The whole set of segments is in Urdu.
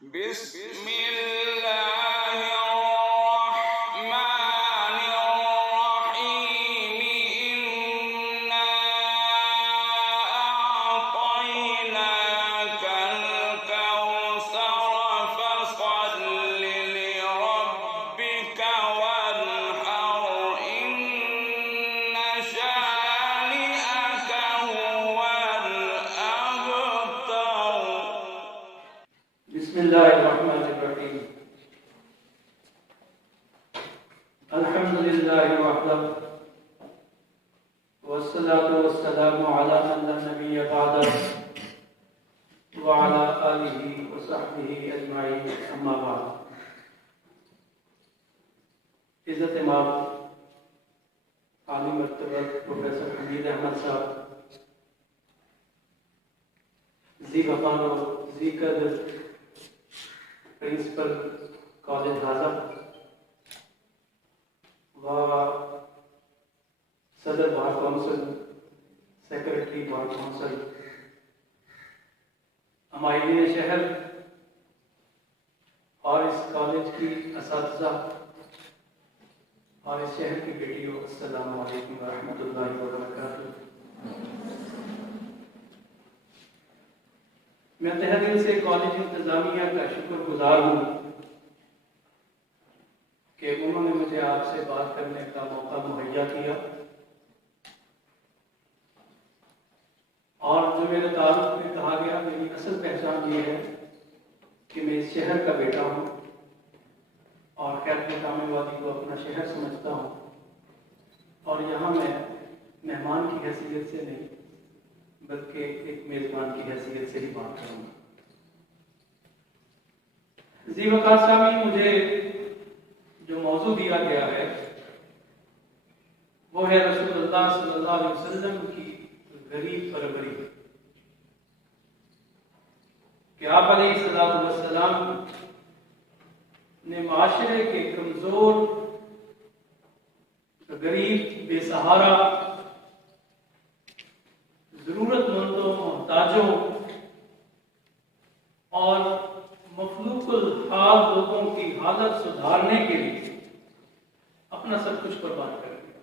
بسم الله الرحمن الرحيم إنا أعطيناك الكوثر فصل لربك وانحر إن شانئك هو الأبتر. بسم الله الرحمن الرحيم. الحمد لله وحده والصلاة والسلام على من لا نبي بعده وعلى آله وصحبه أجمعين أما بعد. عزت امام عالی مرتبہ پروفیسر حمید احمد صاحب ذی وقار و ذی قدر پرنسپل کالج حاضر و صدر bar council secretary bar council ہمائین شہر اور اس کالج کی اساتذہ اور اس شہر کی بیٹیوں، السلام علیکم ورحمۃ اللہ وبرکاتہ. میں تہہ دل سے کالج انتظامیہ کا شکر گزار ہوں کہ انہوں نے مجھے آپ سے بات کرنے کا موقع مہیا کیا، اور جو میرے تعلق میں کہا گیا، میری اصل پہچان یہ ہے کہ میں اس شہر کا بیٹا ہوں اور خیر کامل وادی کو اپنا شہر سمجھتا ہوں، اور یہاں میں مہمان کی حیثیت سے نہیں بلکہ ایک میزبان کی حیثیت سے ہی بات کروں گا. ذی وقار سامعین، مجھے جو موضوع دیا گیا ہے وہ ہے رسول اللہ صلی اللہ علیہ وسلم کی غریب پروری، کہ آپ علیہ السلام نے معاشرے کے کمزور، غریب، بے سہارا، ضرورت مندوں، محتاجوں اور مفلوق الحال لوگوں کی حالت سدھارنے کے لیے اپنا سب کچھ قربان کر دیا.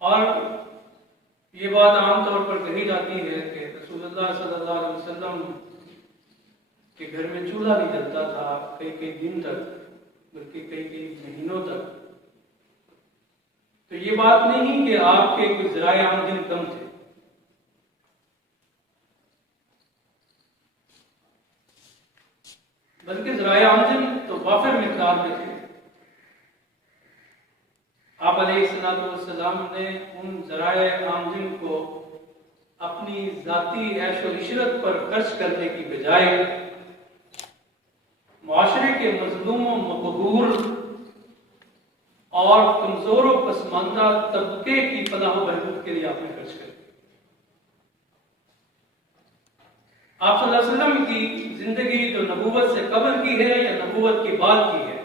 اور یہ بات عام طور پر کہی جاتی ہے کہ رسول اللہ صلی اللہ علیہ وسلم کے گھر میں چولہا نہیں جلتا تھا کئی دن تک، بلکہ کئی مہینوں تک. تو یہ بات نہیں کہ آپ کے کوئی ذرائع آمدن کم تھے، بلکہ ذرائع آمدن تو وافر مقدار میں تھے. آپ علیہ السلام نے ان ذرائع آمدن کو اپنی ذاتی عیش و عشرت پر خرچ کرنے کی بجائے معاشرے کے مظلوم و مقہور اور کمزور و پسماندہ طبقے کی فلاح و بہبود کے لیے آپ نے خرچ کر دیا. آپ صلی اللہ علیہ وسلم کی زندگی جو نبوت سے قبل کی ہے یا نبوت کے بعد کی ہے،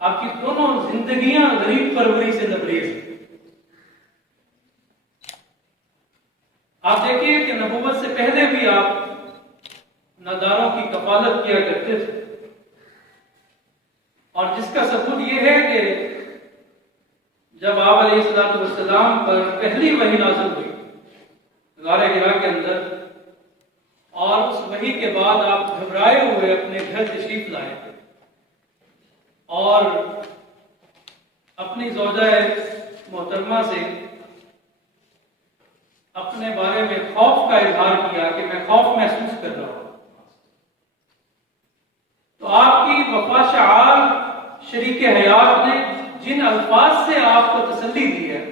آپ کی دونوں زندگیاں غریب پروری سے لبریز ہیں. آپ دیکھیے کہ نبوت سے پہلے بھی آپ ناداروں کی کفالت کیا کرتے تھے، اور جس کا ثبوت یہ ہے کہ جب آپ علیہ السلام پر پہلی وحی نازل ہوئی غار حرا کے اندر، اور اس وحی کے بعد آپ گھبرائے ہوئے اپنے گھر تشریف لائے اور اپنی زوجہ محترمہ سے اپنے بارے میں خوف کا اظہار کیا کہ میں خوف محسوس کر رہا ہوں. تو آپ کی وفا شعار شریک حیات نے جن الفاظ سے آپ کو تسلی دی ہے،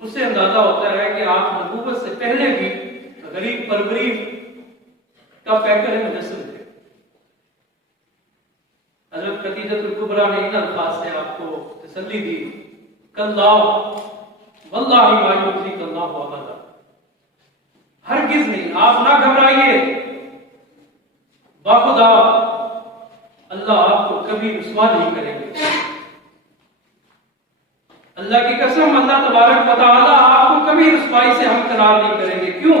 اس سے اندازہ ہوتا ہے کہ آپ نبوت سے پہلے بھی غریب پروری کا پیکر مجسم تھے. حضرت خدیجہ الکبریٰ نے ان الفاظ سے آپ کو تسلی دی، کلا واللہ ما یخزیک اللہ ابدا، ہرگز نہیں، آپ نہ گھبرائیے، باخدا اللہ آپ کو کبھی رسوا نہیں کریں گے. اللہ کی قسم، اللہ تبارک و تعالی آپ کو کبھی رسوائی سے ہمکنار نہیں کریں گے. کیوں؟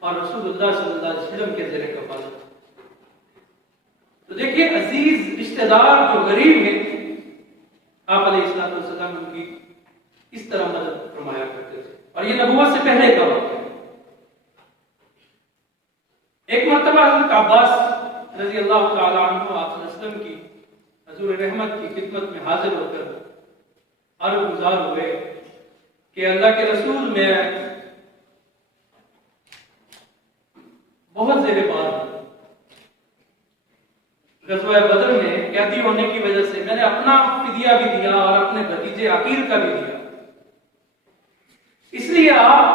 اور رسول اللہ صلی اللہ علیہ وسلم کے زیر کفالت. تو دیکھیے عزیز رشتہ دار جو غریب ہیں آپ علیہ السلام ان کی اس طرح مدد فرمایا کرتے تھے. اور یہ نبوت سے پہلے کا وقت ہے. ایک مرتبہ حضرت عباس رضی اللہ تعالی عنہ آپ صلی اللہ علیہ وسلم کی حضور رحمت کی خدمت میں حاضر ہو کر عرض گزار ہوئے کہ اللہ کے رسول میں بہت زیر بار ہوں. غزوہ بدر میں قیدی ہونے کی وجہ سے میں نے اپنا فدیہ بھی دیا اور اپنے بھتیجے عقیل کا بھی دیا. اس لیے آپ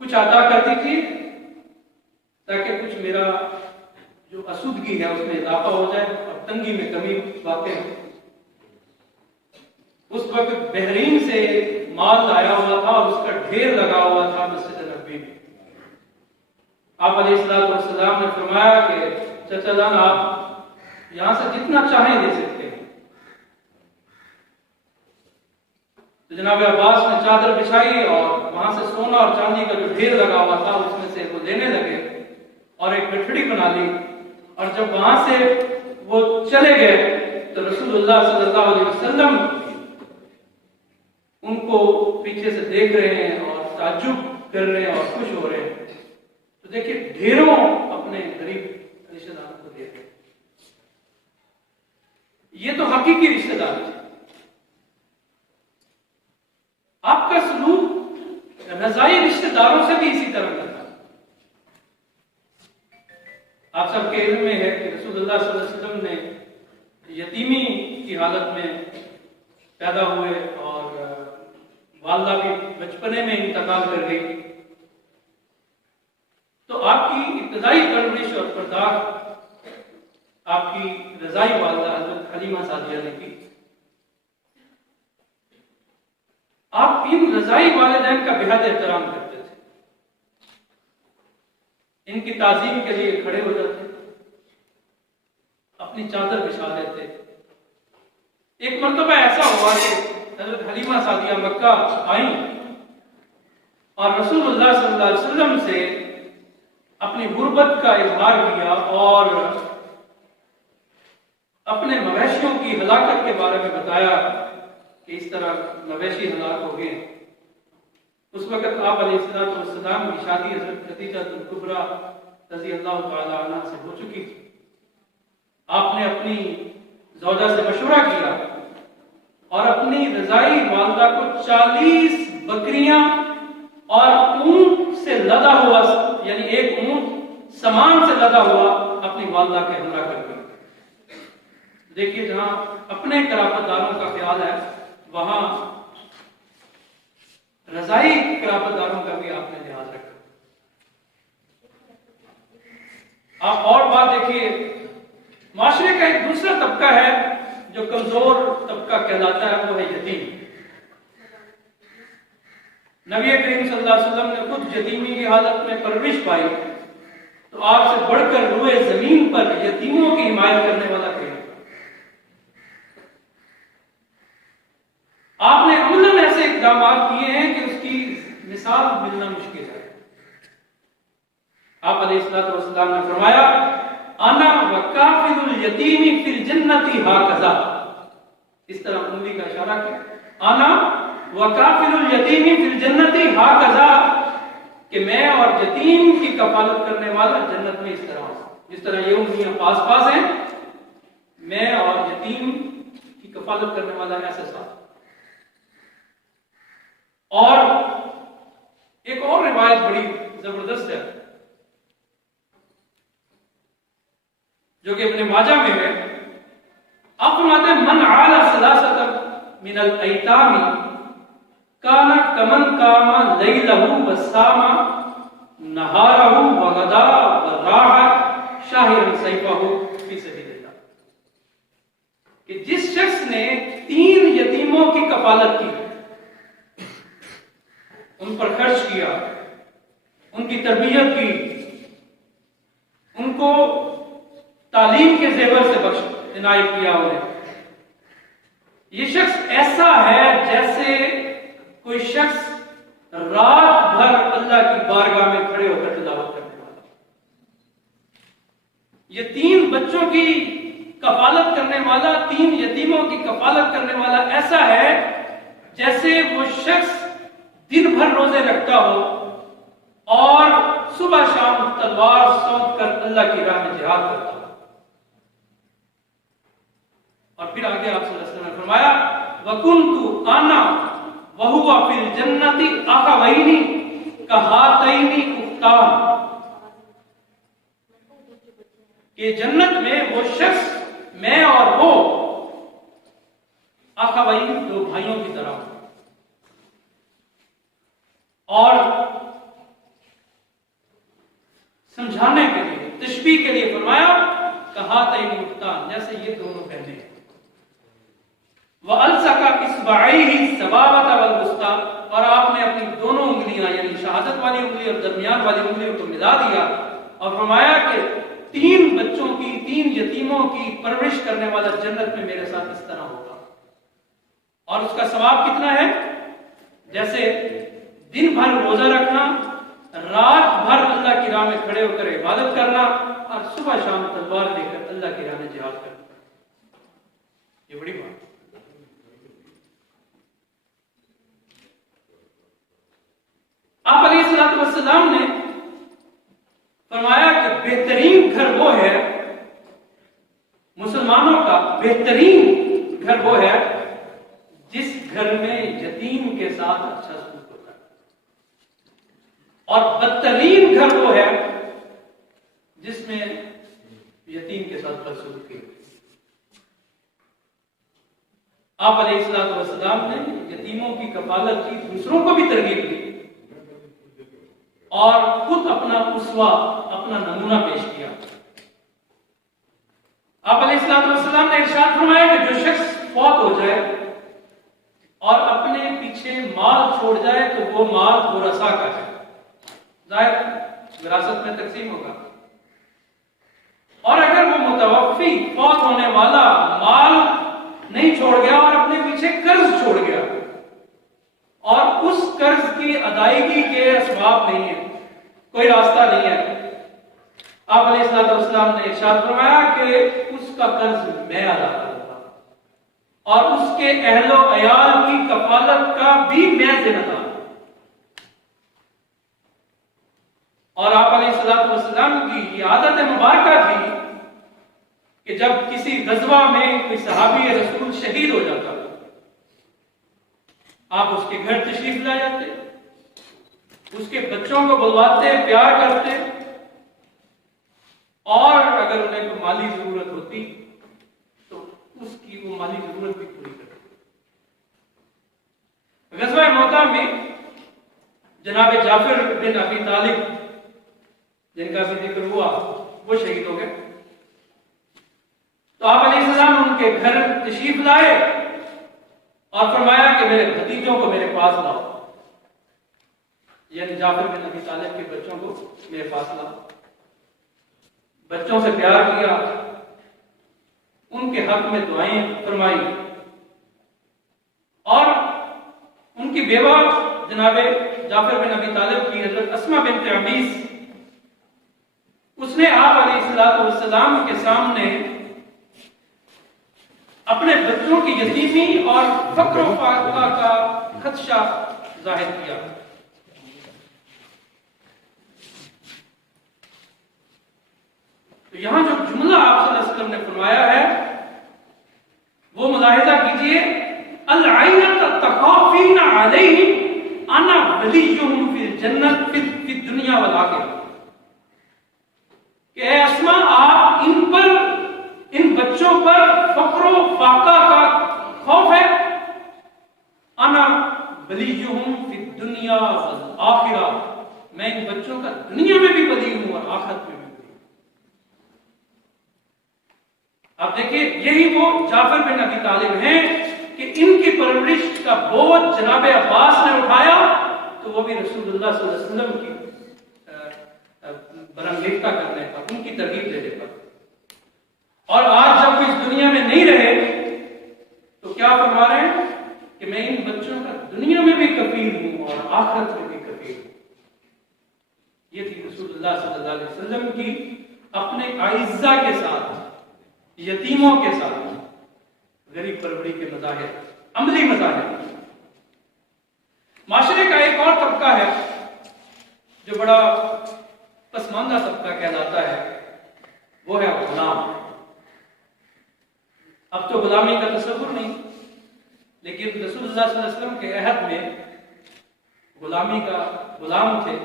کچھ عطا کر دیجیے تاکہ کچھ میرا جو آسودگی ہے اس میں اضافہ ہو جائے اور تنگی میں کمی واقع ہو. اس وقت بحرین سے مال آیا ہوا تھا اور اس کا ڈھیر لگا ہوا تھا مسجد نبوی میں. آپ علیہ السلام نے فرمایا کہ چچا جان آپ یہاں سے جتنا چاہیں دے سکتے ہیں. تو جناب عباس نے چادر بچھائی اور وہاں سے سونا اور چاندی کا جو ڈھیر لگا ہوا تھا اس میں سے وہ لینے لگے اور ایک گٹھڑی بنا لی. اور جب وہاں سے وہ چلے گئے تو رسول اللہ صلی اللہ علیہ وسلم ان کو پیچھے سے دیکھ رہے ہیں اور تعجب کر رہے ہیں اور خوش ہو رہے ہیں. تو دیکھیں ڈھیروں اپنے غریب رشتہ داروں کو دے رہے ہیں. یہ تو حقیقی رشتہ دار ہے. آپ کا سلوک رضائی رشتہ داروں سے بھی اسی طرح کرتا ہے. آپ سب کے علم میں ہے کہ رسول اللہ صلی اللہ علیہ وسلم نے یتیمی کی حالت میں پیدا ہوئے اور والدہ بھی بچپنے میں انتقال کر گئی. تو آپ کی ابتدائی پرورش اور پرداخت آپ کی رضائی والدہ حضرت حلیمہ سعدیہ نے کی. آپ ان رضائی والدین کا بہت احترام کرتے تھے. ان کی تعظیم کے لیے کھڑے ہو جاتے, اپنی چادر بچھا دیتے. ایک مرتبہ ایسا ہوا کہ حضرت حلیمہ سعدیہ مکہ آئیں اور رسول اللہ صلی اللہ علیہ وسلم سے اپنی غربت کا اظہار کیا اور اپنے مویشیوں کی ہلاکت کے بارے میں بتایا کہ اس طرح مویشی ہلاک ہو گئے. اس وقت آپ علیہ السلام کی شادی حضرت خدیجہ الکبریٰ رضی اللہ تعالی عنہ سے ہو چکی تھی. آپ نے اپنی زوجہ سے مشورہ کیا اور اپنی رضائی والدہ کو 40 بکریاں اور اونٹ سے لدا ہوا, یعنی ایک اونٹ سامان سے لدا ہوا اپنی والدہ کے ہمراہ کر دیا. دیکھیے جہاں اپنے قرابت داروں کا خیال ہے وہاں رضائی قرابت داروں کا بھی آپ نے لحاظ رکھا. آپ اور بات دیکھیے, معاشرے کا ایک دوسرا طبقہ ہے جو کمزور طبقہ کہلاتا ہے, وہ ہے یتیم. نبی کریم صلی اللہ علیہ وسلم نے خود یتیمی کی حالت میں پرورش پائی, تو آپ سے بڑھ کر روئے زمین پر یتیموں کی حمایت کرنے والا کوئی نہیں. آپ نے عملاً ایسے اقدامات کیے ہیں کہ اس کی مثال ملنا مشکل ہے. آپ علیہ السلام نے فرمایا انا وکافل الیتیم فی الجنۃ ہکذا. اس طرح انگلی کا اشارہ کیا, انا وکافل الیتیم فی الجنۃ ہکذا, کہ میں اور یتیم کی کفالت کرنے والا جنت میں اس طرح ہوں. جس طرح یہ انگلیاں پاس پاس ہیں, میں اور یتیم کی کفالت کرنے والا ایسے ساتھ. اور ایک اور روایت بڑی زبردست ہے جو کہ ابن ماجہ میں ہے. آپ فرماتے ہیں من عال ثلاثۃ من الایتام کان کمن قام لیلہ وصام نہارہ وغدا وراح شاہرا سیفہ فی سبیل اللہ. کہ جس شخص نے 3 یتیموں کی کفالت کی, ان پر خرچ کیا, ان کی تربیت کی, ان کو تعلیم کے زیور سے بخش عنایت کیا انہیں, یہ شخص ایسا ہے جیسے کوئی شخص رات بھر اللہ کی بارگاہ روزے رکھتا ہو اور صبح شام تلوار سونت کر اللہ کی راہ میں جہاد کرتا ہو. اور پھر آگے آپ صلی اللہ علیہ وسلم نے فرمایا وَكُنْتُ أَنَا وَهُوَ فِي الْجَنَّةِ أَخَوَيْنِ كَهَاتَيْنِ أُخْتَانِ، کہ جنت میں وہ شخص میں اور وہ اخوین دو بھائیوں کی طرح ہوں. اور سمجھانے کے لیے تشبیہ کے لیے فرمایا کہاتین اختان، جیسے یہ دونوں بہنیں ہیں. وَأَلْصَقَ إِصْبَعَيْهِ السَّبَابَةَ وَالْوُسْطَىٰ، اور آپ نے اپنی دونوں انگلیاں یعنی شہادت والی انگلی اور درمیان والی انگلیوں کو ملا دیا اور فرمایا کہ 3 بچوں کی 3 یتیموں کی پرورش کرنے والا جنت میں میرے ساتھ اس طرح ہوگا. اور اس کا ثواب کتنا ہے؟ جیسے دن بھر روزہ رکھنا، رات بھر اللہ کی راہ میں کھڑے ہو کر عبادت کرنا اور صبح شام تلوار لے کر اللہ کی راہ میں جہاد کرنا. یہ بڑی بات. آپ علیہ الصلوۃ والسلام نے فرمایا کہ بہترین گھر وہ ہے، مسلمانوں کا بہترین گھر وہ ہے جس گھر میں یتیم کے ساتھ اچھا سلوک ہوتا ہے، اور بدترین گھر وہ ہے جس میں یتیم کے ساتھ بدسلوکی ہوتی ہے. آپ علیہ الصلوۃ والسلام نے یتیموں کی کفالت کی، دوسروں کو بھی ترغیب دی اور خود اپنا اسوہ، اپنا نمونہ پیش کیا. آپ علیہ الصلوۃ والسلام نے ارشاد فرمایا کہ جو شخص فوت ہو جائے اور اپنے پیچھے مال چھوڑ جائے تو وہ مال ورثاء کا ہے، ظاہر وراثت میں تقسیم ہوگا. اور اگر وہ متوفی فوت ہونے والا مال نہیں چھوڑ گیا اور اپنے پیچھے قرض چھوڑ گیا اور اس قرض کی ادائیگی کے اسباب نہیں ہے، کوئی راستہ نہیں ہے، آپ علیہ الصلوۃ والسلام نے ارشاد فرمایا کہ اس کا قرض میں ادا کروں گا اور اس کے اہل و عیال کی کفالت کا بھی میں ذمہ دار. اور آپ علیہ الصلوۃ والسلام کی یہ عادت مبارکہ تھی کہ جب کسی غزوہ میں کوئی صحابی رسول شہید ہو جاتا آپ اس کے گھر تشریف لے جاتے، اس کے بچوں کو بلواتے، پیار کرتے، اور اگر انہیں کوئی مالی ضرورت ہوتی تو اس کی وہ مالی ضرورت بھی پوری کرتے. غزوہ موطا میں جناب جعفر بن ابی طالب جن کا بھی ذکر ہوا وہ شہید ہو گئے. تو آپ علیہ السلام ان کے گھر تشریف لائے اور فرمایا کہ میرے بھتیجوں کو میرے پاس لاؤ، یعنی جعفر بن ابی طالب کے بچوں کو میرے پاس لاؤ. بچوں سے پیار کیا، ان کے حق میں دعائیں فرمائی، اور ان کی بیوہ جناب جعفر بن ابی طالب کی حضرت اسماء بنت عمیس، اس نے آپ علیہ الصلوۃ والسلام کے سامنے اپنے بچوں کی یتیمی اور فقر و فاقہ کا خدشہ ظاہر کیا. تو یہاں جو جملہ آپ صلی اللہ علیہ وسلم نے فرمایا ہے وہ ملاحظہ کیجئے، العینۃ تخافین علیہم انا ولیہم فی الجنت فی الدنیا والآخرہ، کہ اے اسماء آپ ان بچوں پر فقر و فاقہ کا خوف ہے، انا ولیہم فی الدنیا والآخرہ، میں ان بچوں کا دنیا میں بھی ولی ہوں اور آخرت میں بھی. آپ دیکھیں یہی وہ جعفر بن ابی طالب ہیں کہ ان کی پرورش کا بوجھ جناب عباس نے اٹھایا تو وہ بھی رسول اللہ صلی اللہ علیہ وسلم کی برانگیختہ کرنے پر، ان کی ترغیب دینے پر. اور آج جب وہ اس دنیا میں نہیں رہے تو کیا فرما رہے ہیں کہ میں ان بچوں کا دنیا میں بھی کفیل ہوں اور آخرت میں بھی کفیل ہوں. یہ تھی رسول اللہ صلی اللہ علیہ وسلم کی اپنے اعزہ کے ساتھ، یتیموں کے ساتھ غریب پروری کے مظاہر، عملی مظاہر. معاشرے کا ایک اور طبقہ ہے جو بڑا پسماندہ طبقہ کہلاتا ہے، وہ ہے غلام۔ اب تو غلامی کا تصور نہیں، لیکن رسول اللہ صلی اللہ علیہ وسلم کے عہد میں غلامی کا غلام تھے،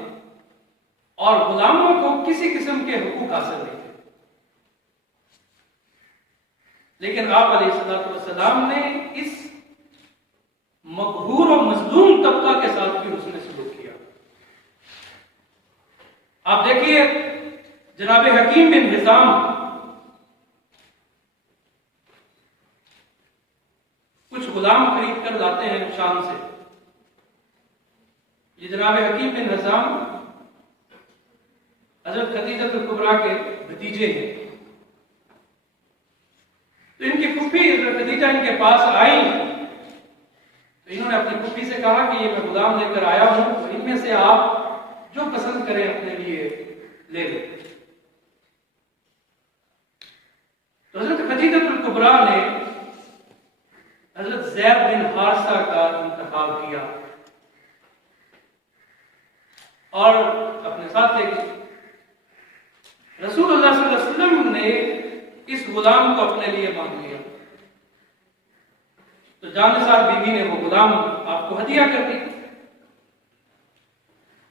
اور غلاموں کو کسی قسم کے حقوق حاصل نہیں تھے، لیکن آپ علیہ الصلوۃ والسلام نے اس مقہور و مظلوم طبقہ کے ساتھ بھی حسن سلوک کیا۔ آپ دیکھیے جناب حکیم بن حزام کچھ غلام خرید کر لاتے ہیں شام سے۔ یہ جناب حکیم بن حزام حضرت خدیجہ الکبریٰ کے بھتیجے ہیں، تو ان کی پھوپھی حضرت خدیجہ ان کے پاس آئی تو انہوں نے اپنی پھوپھی سے کہا کہ یہ میں غلام لے کر آیا ہوں، تو ان میں سے آپ جو پسند کریں اپنے لیے لے لیں۔ تو حضرت خدیجہ الکبریٰ نے حضرت زید بن حارثہ کا انتخاب کیا اور اپنے ساتھ لے گئے۔ رسول اللہ صلی اللہ علیہ وسلم نے اس غلام کو اپنے لیے مانگ لیا، تو جانثار بیوی نے وہ غلام آپ کو ہدیہ کر دی۔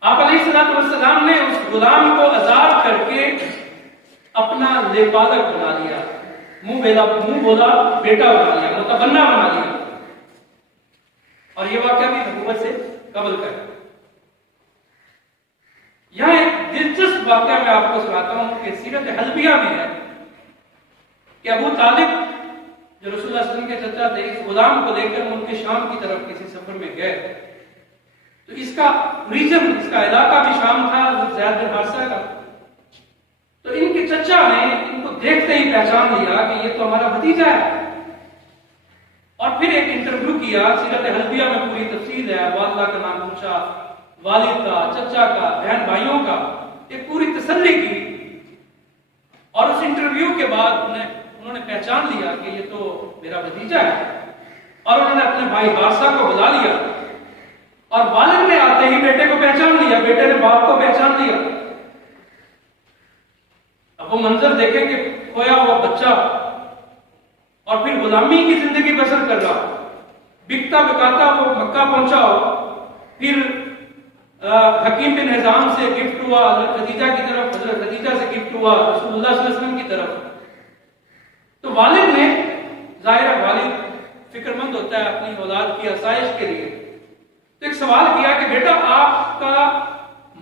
آپ علیہ الصلوۃ والسلام نے اس غلام کو آزاد کر کے اپنا لبادر بنا لیا، منہ بولا بیٹا بنا لیا، متبنہ بنا لیا، اور یہ واقعہ بھی نبوت سے قبل کا ہے۔ یہاں ایک دلچسپ واقعہ میں آپ کو سناتا ہوں کہ سیرت حلبیہ میں ہے کہ ابو طالب جو رسول اللہ صلی اللہ علیہ وسلم کے چچا تھے، اس غلام کو لے کر ملک شام کی طرف کسی سفر میں گئے، تو اس کا ریجن، اس کا علاقہ بھی شام تھا، زید بن حارثہ کا۔ تو ان کے چچا نے ان کو دیکھتے ہی پہچان لیا کہ یہ تو ہمارا بھتیجا ہے، اور پھر ایک انٹرویو کیا۔ سیرت حلبیہ میں پوری تفصیل ہے، والدہ کا نام پوچھا، والد کا، چچا کا، بہن بھائیوں کا، ایک پوری تسلی کی، اور اس انٹرویو کے بعد انہوں نے پہچان لیا کہ یہ تو میرا بھتیجا ہے، اور انہوں نے اپنے بھائی حارثہ کو بلا لیا، اور والد نے آتے ہی بیٹے کو پہچان لیا، بیٹے نے باپ کو پہچان لیا۔ اب وہ منظر دیکھیں کہ کھویا ہوا بچہ اور پھر غلامی کی زندگی بسر کر رہا، بکتا بکاتا وہ مکہ پہنچا ہو، پھر حکیم بن حزام سے گفٹ ہوا حضرت خدیجہ کی طرف، حضرت خدیجہ سے گفٹ ہوا رسول اللہ صلی اللہ علیہ وسلم کی طرف۔ تو والد نے، ظاہر والد فکر مند ہوتا ہے اپنی اولاد کی آسائش کے لیے، تو ایک سوال کیا کہ بیٹا آپ کا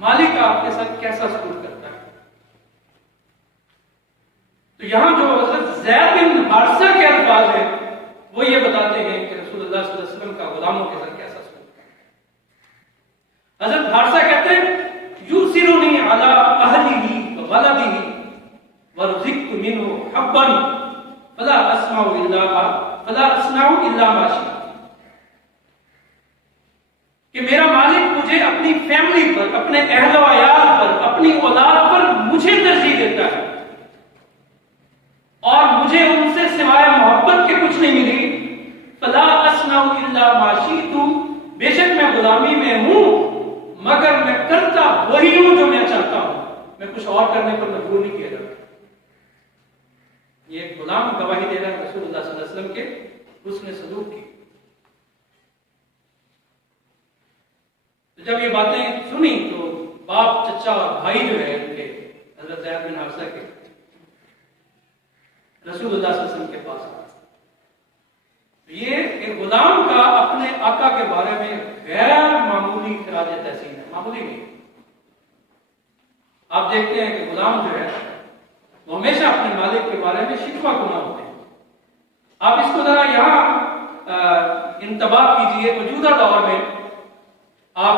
مالک آپ کے ساتھ کیسا سلوک کرتا ہے؟ تو یہاں جو حضرت زید بن حارثہ کے الفاظ ہیں وہ یہ بتاتے ہیں کہ رسول اللہ صلی اللہ علیہ وسلم کا غلاموں کے ساتھ کیسا سلوک ہے۔ حضرت حارثہ کہتے ہیں یوسرنی علی اہلہ وولدہ ورزقت منہ حبا فلا اصنع الا ما شئت، کہ میرا مالک مجھے اپنی فیملی پر، اپنے اہل و عیال پر، اپنی اولاد پر مجھے ترجیح دیتا ہے، اور مجھے ان سے سوائے محبت کے کچھ نہیں ملی۔ فلا اصنع الا ما شئت، بے شک میں غلامی میں ہوں مگر میں کرتا وہی ہوں جو میں چاہتا ہوں، میں کچھ اور کرنے پر مجبور نہیں کیا جاتا۔ یہ ایک غلام گواہی دے رہا ہے رسول اللہ صلی اللہ علیہ وسلم کے حسن سلوک کی۔ جب یہ باتیں سنی تو باپ، چچا اور بھائی جو ہے ان کے، حضرت زید بن حارثہ کے، رسول اللہ صلی اللہ علیہ وسلم کے پاس آئے۔ یہ ایک غلام کا اپنے آقا کے بارے میں غیر معمولی خراج تحسین ہے، معمولی نہیں۔ آپ دیکھتے ہیں کہ غلام جو ہے وہ ہمیشہ اپنے مالک کے بارے میں شکوہ گنا ہوتے ہیں۔ آپ اس کو ذرا یہاں انتباہ کیجئے، موجودہ دور میں آپ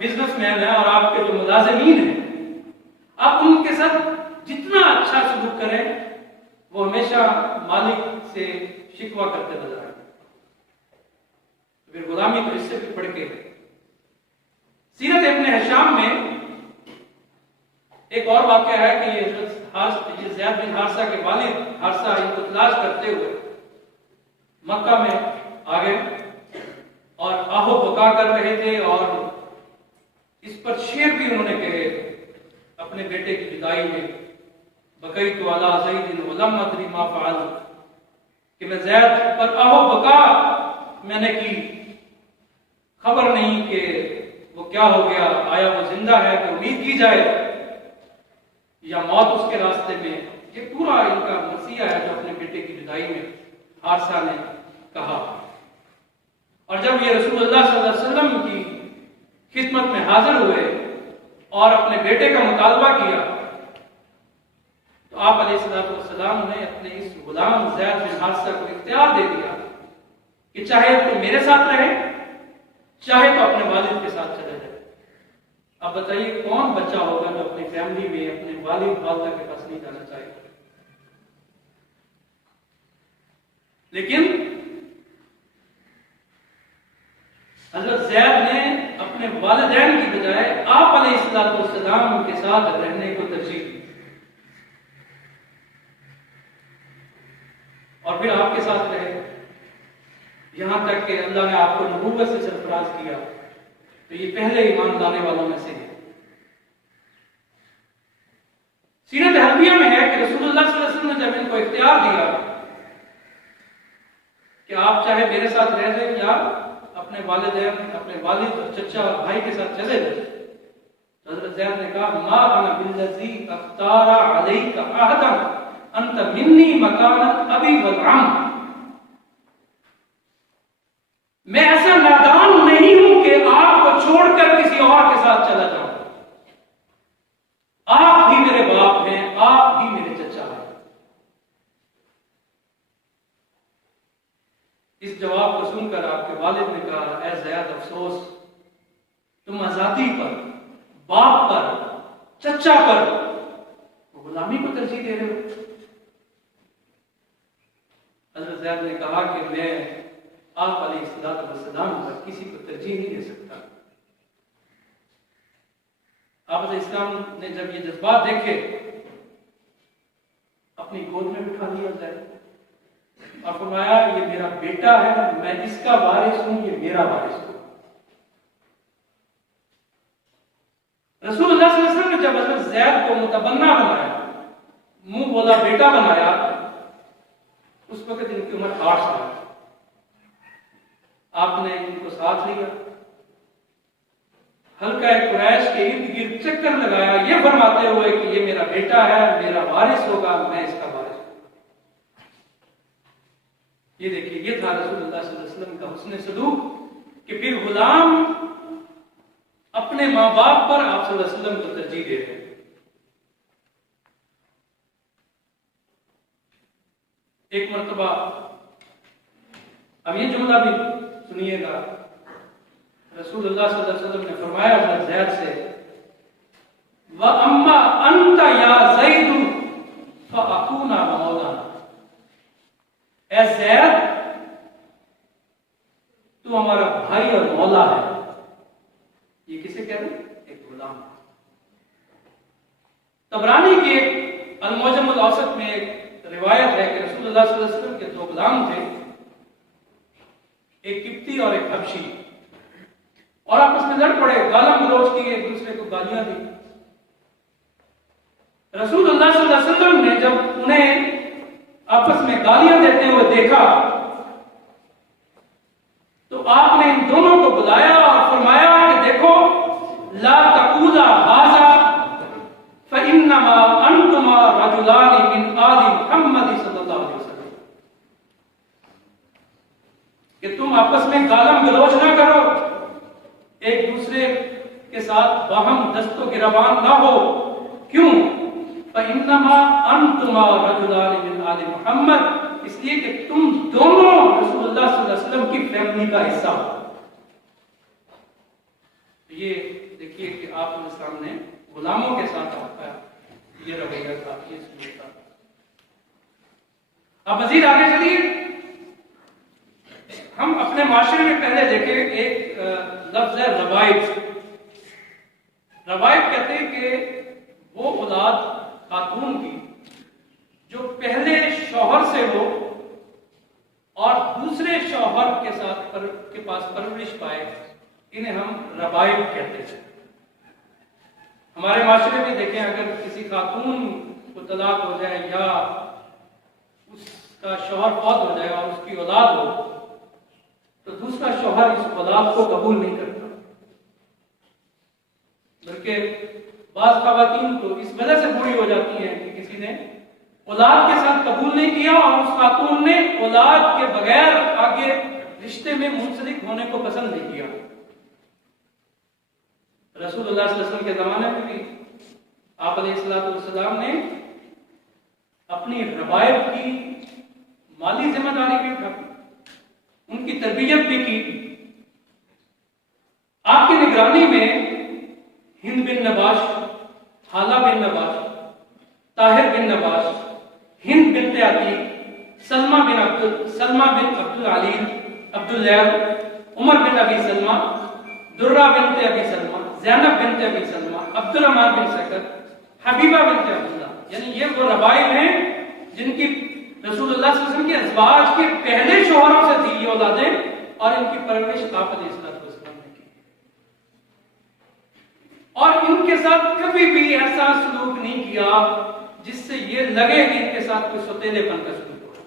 بزنس مین ہیں اور آپ کے جو ملازمین ہیں، آپ ان کے ساتھ جتنا اچھا سلوک کریں وہ ہمیشہ مالک سے شکوہ کرتے نظر آئے، پھر غلامی تو اس سے بھی بڑھ کے۔ سیرت ابن ہشام میں ایک اور واقعہ ہے کہ یہ زید بن حارثہ کے والد حارثہ ان کو تلاش کرتے ہوئے مکہ میں آ گئے اور آہو بکا کر رہے تھے، اور اس پر شعر بھی انہوں نے کہے اپنے بیٹے کی جدائی میں، بقیت علی زید ولم ادری ما فعلت، کہ میں زید پر آہو بکا میں نے کی، خبر نہیں کہ وہ کیا ہو گیا، آیا وہ زندہ ہے کہ امید کی جائے یا موت اس کے راستے میں۔ یہ پورا ان کا مرثیہ ہے جو اپنے بیٹے کی جدائی میں حارثہ نے کہا۔ اور جب یہ رسول اللہ صلی اللہ علیہ وسلم کی خدمت میں حاضر ہوئے اور اپنے بیٹے کا مطالبہ کیا تو آپ علیہ السلام نے اپنے اس غلام زید بن حارثہ کو اختیار دے دیا کہ چاہے تو میرے ساتھ رہے، چاہے تو اپنے والد کے ساتھ چلے جائے۔ اب بتائیے کون بچہ ہوگا جو اپنی فیملی میں اپنے والد والدہ کے پاس نہیں جانا چاہے گا؟ لیکن حضرت زید نے اپنے والدین کی بجائے آپ علیہ السلام کے ساتھ رہنے کو ترجیح دی، اور پھر آپ کے ساتھ رہے، یہاں تک کہ اللہ نے آپ کو نبوت سے سرفراز کیا۔ تو یہ پہلے ایمان لانے والوں میں سے ہے۔ سیرت حربیہ میں ہے کہ رسول اللہ صلی اللہ علیہ وسلم نے جب ان کو اختیار دیا کہ آپ چاہے میرے ساتھ رہ جائیں یا اپنے والدین، اپنے والد اور چچا اور بھائی کے ساتھ چلے جائیں، حضرت زید نے کہا ما انا بالذی اختار علیک احدا انت منی مکانا ابی والعم، میں ایسا نادان نہیں ہوں کہ آپ کو چھوڑ کر کسی اور کے ساتھ چلا جاؤں، آپ بھی میرے باپ ہیں، آپ بھی میرے چچا ہیں۔ اس جواب کو سن کر آپ کے والد نے کہا اے زید افسوس، تم آزادی پر، باپ پر، چچا پر غلامی کو ترجیح دے رہے ہو۔ حضرت زید نے کہا کہ میں آپ علیہ السلام پر کسی کو ترجیح نہیں دے سکتا۔ آپ علیہ السلام نے جب یہ جذبات دیکھے اپنی گود میں بٹھا لیا زید اور فرمایا یہ میرا بیٹا ہے، میں اس کا وارث ہوں، یہ میرا وارث ہوں۔ رسول اللہ صلی اللہ علیہ وسلم نے جب حضرت زید کو متبنہ بنایا، منہ بولا بیٹا بنایا، اس وقت ان کی عمر 8 سال، آپ نے ان کو ساتھ لیا، حلقہ قریش کے ارد گرد چکر لگایا، یہ فرماتے ہوئے کہ یہ میرا بیٹا ہے، میرا وارث ہوگا، میں اس کا وارث ہوں۔ یہ دیکھیے، یہ تھا رسول اللہ صلی اللہ علیہ وسلم کا حسن سلوک کہ پھر غلام اپنے ماں باپ پر آپ صلی اللہ علیہ وسلم کو ترجیح دے رہے ہیں۔ ایک مرتبہ اب یہ جملہ بھی سنیے گا، رسول اللہ صلی اللہ علیہ وسلم نے فرمایا حضرت زید سے وَأَمَّا أَنْتَ يَا زَيْدُ فَأَخُونَا وَمَوْلَانَا، اے زید تو ہمارا بھائی اور مولا ہے۔ یہ کسے کہہ رہے ہیں؟ ایک غلام۔ طبرانی کی ایک المعجم الاوسط میں ایک روایت ہے کہ رسول اللہ صلی اللہ علیہ وسلم کے 2 غلام تھے، ایک قبطی اور ایک حبشی، اور آپس میں لڑ پڑے، گالم گلوچ کیے، ایک دوسرے کو گالیاں دی۔ رسول اللہ صلی اللہ علیہ وسلم نے جب انہیں آپس میں گالیاں دیتے ہوئے دیکھا تو آپ نے ان دونوں کو بلایا اور فرمایا کہ دیکھو لا تقولا ھذا فانما انتما رجلان من آل محمد صلی اللہ علیہ وسلم، کہ تم آپس میں گالم گلوچ نہ کرو، ایک دوسرے کے ساتھ باہم دست و گریبان نہ ہو۔ کیوں؟ فانما انتما رجلان من آل محمد، اس لیے کہ تم دونوں رسول اللہ صلی اللہ علیہ وسلم کی فیملی کا حصہ ہو۔ یہ دیکھیے کہ آپ کے سامنے غلاموں کے ساتھ آپ کا یہ رویہ تھا، یہ سلوک تھا۔ اب مزید آگے چلیے، ہم اپنے معاشرے میں پہلے دیکھیں ایک لفظ ہے روایت۔ روایت کہتے ہیں کہ وہ اولاد خاتون کی جو پہلے شوہر سے ہو اور دوسرے شوہر کے ساتھ کے پاس پرورش پائے، انہیں ہم ربائب کہتے ہیں۔ ہمارے معاشرے میں دیکھیں، اگر کسی خاتون کو طلاق ہو جائے یا اس کا شوہر فوت ہو جائے اور اس کی اولاد ہو، تو دوسرا شوہر اس اولاد کو قبول نہیں کرتا، بلکہ بعض خواتین تو اس وجہ سے بری ہو جاتی ہیں کہ کسی نے اولاد کے ساتھ قبول نہیں کیا اور اس خاتون نے اولاد کے بغیر آگے رشتے میں منسلک ہونے کو پسند نہیں کیا۔ رسول اللہ صلی اللہ علیہ وسلم کے زمانے میں بھی آپ علیہ السلام نے اپنی ربائب کی مالی ذمہ داری بھی اٹھائی، ان کی تربیت بھی کی۔ آپ کی نگرانی میں ہند بن نباش، حالہ بن نباش، طاہر بن نباش، ہند بنت عتیق، سلمہ بن عبد العلیل، عبد اللیل، عمر بن ابی سلمہ، درہ بنت ابی سلمہ، زینب بنت ابی سلمہ، عبد الرحمن بن سکر، حبیبہ بنت عبداللہ، یعنی یہ وہ ربائب ہیں جن کی رسول اللہ صلی اللہ علیہ وسلم کے ازواج کے پہلے شوہروں سے تھی یہ اولادیں، اور ان کی پرورش آپ علیہ السلام نے کی، اور ان کے ساتھ کبھی بھی ایسا سلوک نہیں کیا جس سے یہ لگے کہ ان کے ساتھ کوئی سوتیلے پن کا سلوک ہو،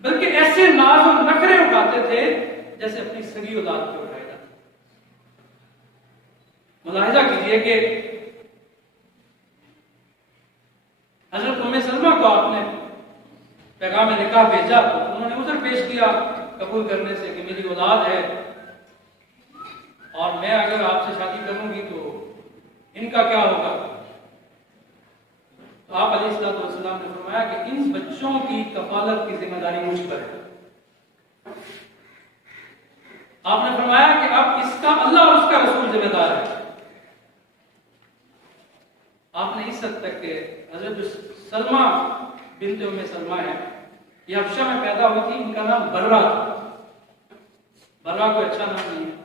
بلکہ ایسے ناز و نخرے اٹھاتے تھے جیسے اپنی سگی اولاد کے اٹھائے جاتے۔ ملاحظہ کیجئے کہ حضرت ام سلمہ کو آپ نے پیغام نکاح بھیجا تو انہوں نے عذر پیش کیا قبول کرنے سے کہ میری اولاد ہے اور میں اگر آپ سے شادی کروں گی تو ان کا کیا ہوگا؟ تو آپ علیہ السلام نے فرمایا کہ ان بچوں کی کفالت کی ذمہ داری مجھ پر ہے۔ آپ نے فرمایا کہ اب اس کا اللہ اور اس کا رسول ذمہ دار ہے۔ آپ نے اس حد تک کہ حضرت سلمہ بنت ام سلمہ ہے، یہ حبشہ میں پیدا ہوئی تھی، ان کا نام برہ تھا۔ برہ کوئی اچھا نام نہیں ہے،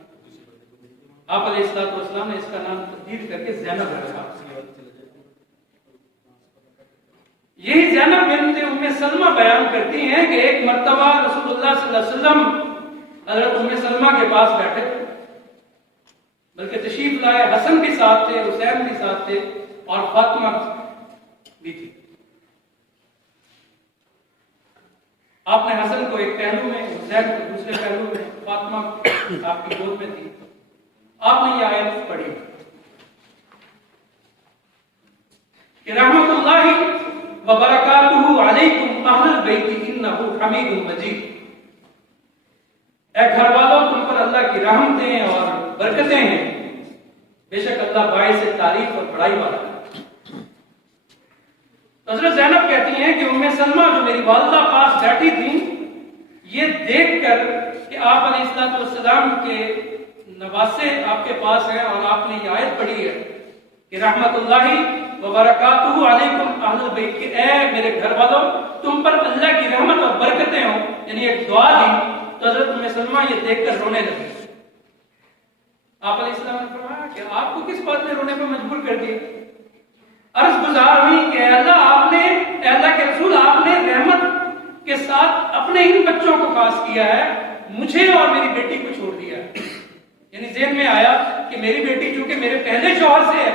آپ علیہ السلام نے اس کا نام تبدیل کر کے زینب رکھا۔ یہی زینب بنت ام سلمہ بیان کرتی ہیں کہ ایک مرتبہ رسول اللہ صلی اللہ علیہ وسلم حضرت ام سلمہ کے پاس بیٹھے تھے، بلکہ تشریف لائے، حسن بھی ساتھ تھے، حسین بھی ساتھ تھے اور فاطمہ بھی تھی۔ آپ نے حسن کو ایک پہلو میں، حسین کو دوسرے پہلو میں، فاطمہ آپ کی گود میں تھی۔ آپ نے یہ آیت پڑھی کہ رحمت اللہ وبرکاتہ علیکم اہل البیت انہ حمید مجید، اے گھر والوں تم پر اللہ کی رحمتیں اور برکتیں ہیں، بے شک اللہ باعث تعریف اور بڑائی والا ہے۔ حضرت زینب کہتی ہیں کہ ام سلمہ جو میری والدہ پاس بیٹھی تھی، یہ دیکھ کر کہ آپ علیہ السلام کے نواسے آپ کے پاس ہیں اور آپ نے یہ آیت پڑھی ہے کہ رحمت اللہ وبرکاتہ علیکم اہل البیت، کہ اے میرے گھر والوں تم پر اللہ کی رحمت اور برکتیں ہوں، یعنی ایک دعا دی، تو حضرت ام سلمہ یہ دیکھ کر رونے لگی۔ آپ علیہ السلام نے فرمایا کہ آپ کو کس بات نے رونے پر مجبور کر دیا؟ عرض گزار ہوئی کہ اے اللہ کے رسول، آپ نے رحمت کے ساتھ اپنے ان بچوں کو خاص کیا ہے، مجھے اور میری بیٹی کو چھوڑ دیا ہے۔ یعنی ذہن میں آیا کہ میری بیٹی چونکہ میرے پہلے شوہر سے ہے۔